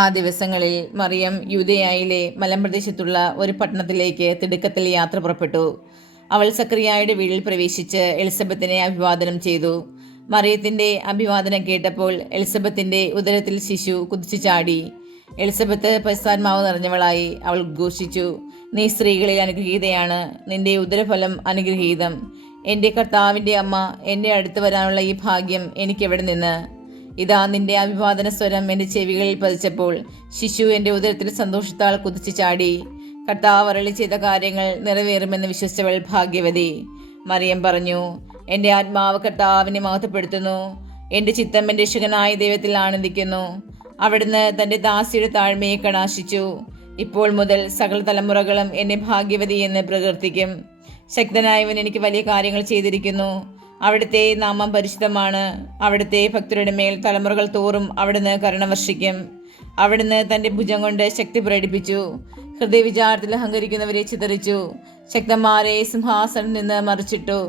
ആ ദിവസങ്ങളിൽ മറിയം യൂദയായിലെ മലമ്പ്രദേശത്തുള്ള ഒരു പട്ടണത്തിലേക്ക് തിടുക്കത്തിൽ യാത്ര പുറപ്പെട്ടു. അവൾ സക്രിയായുടെ വീട്ടിൽ പ്രവേശിച്ച് എലിസബത്തിനെ അഭിവാദനം ചെയ്തു. മറിയത്തിന്റെ അഭിവാദനം കേട്ടപ്പോൾ എലിസബത്തിന്റെ ഉദരത്തിൽ ശിശു കുതിച്ചു ചാടി. എലിസബത്ത് പരിശുദ്ധാത്മാവ് നിറഞ്ഞവളായി. അവൾ ഉദ്ഘോഷിച്ചു, നീ സ്ത്രീകളിൽ അനുഗ്രഹീതയാണ്, നിന്റെ ഉദരഫലം അനുഗ്രഹീതം. എൻ്റെ കർത്താവിൻ്റെ അമ്മ, എൻ്റെ അടുത്ത് വരാനുള്ള ഈ ഭാഗ്യം എനിക്കെവിടെ നിന്ന്? ഇതാ നിന്റെ അഭിവാദന സ്വരം എൻ്റെ ചെവികളിൽ പതിച്ചപ്പോൾ ശിശു എൻ്റെ ഉദരത്തിൽ സന്തോഷത്താൽ കുതിച്ചു ചാടി. കർത്താവ് അരുളി ചെയ്ത കാര്യങ്ങൾ നിറവേറുമെന്ന് വിശ്വസിച്ചവൾ ഭാഗ്യവതി. മറിയം പറഞ്ഞു, എൻ്റെ ആത്മാവ് കർത്താവിനെ മഹത്വപ്പെടുത്തുന്നു, എൻ്റെ ചിത്തം എൻ്റെ രക്ഷകനായ ദൈവത്തിൽ ആനന്ദിക്കുന്നു. അവിടുന്ന് തൻ്റെ ദാസിയുടെ താഴ്മയെ കടാശിച്ചു. ഇപ്പോൾ മുതൽ സകല തലമുറകളും എന്നെ ഭാഗ്യവതി എന്ന് പ്രകീർത്തിക്കും. ശക്തനായവൻ എനിക്ക് വലിയ കാര്യങ്ങൾ ചെയ്തിരിക്കുന്നു. അവിടുത്തെ നാമം പരിശുദ്ധമാണ്. അവിടുത്തെ ഭക്തരുടെ മേൽ തലമുറകൾ തോറും അവിടുന്ന് കരുണ വർഷിക്കും. അവിടുന്ന് തൻ്റെ ഭുജം കൊണ്ട് ശക്തി പ്രകടിപ്പിച്ചു. ഹൃദയവിചാരത്തിൽ അഹങ്കരിക്കുന്നവരെ ചിതറിച്ചു. ശക്തന്മാരെ സിംഹാസനത്തിൽ നിന്ന് മറിച്ചിട്ടു.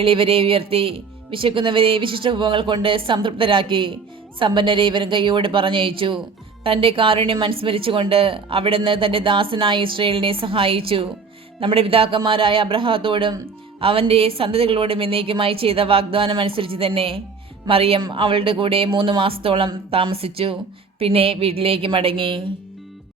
എളിയവരെ ഉയർത്തി. വിശക്കുന്നവരെ വിശിഷ്ട വിഭവങ്ങൾ കൊണ്ട് സംതൃപ്തരാക്കി. സമ്പന്നരെ ഇവരും കൈയോടെ പറഞ്ഞയച്ചു. തൻ്റെ കാരുണ്യം അനുസ്മരിച്ചുകൊണ്ട് അവിടുന്ന് തൻ്റെ ദാസനായ ഇസ്രായേലിനെ സഹായിച്ചു. നമ്മുടെ പിതാക്കന്മാരായ അബ്രഹാത്തോടും അവൻ്റെ സന്തതികളോടും എന്നേക്കുമായി ചെയ്ത വാഗ്ദാനം അനുസരിച്ച് തന്നെ മറിയം അവളുടെ കൂടെ 3 മാസത്തോളം താമസിച്ചു. പിന്നെ വീട്ടിലേക്ക് മടങ്ങി.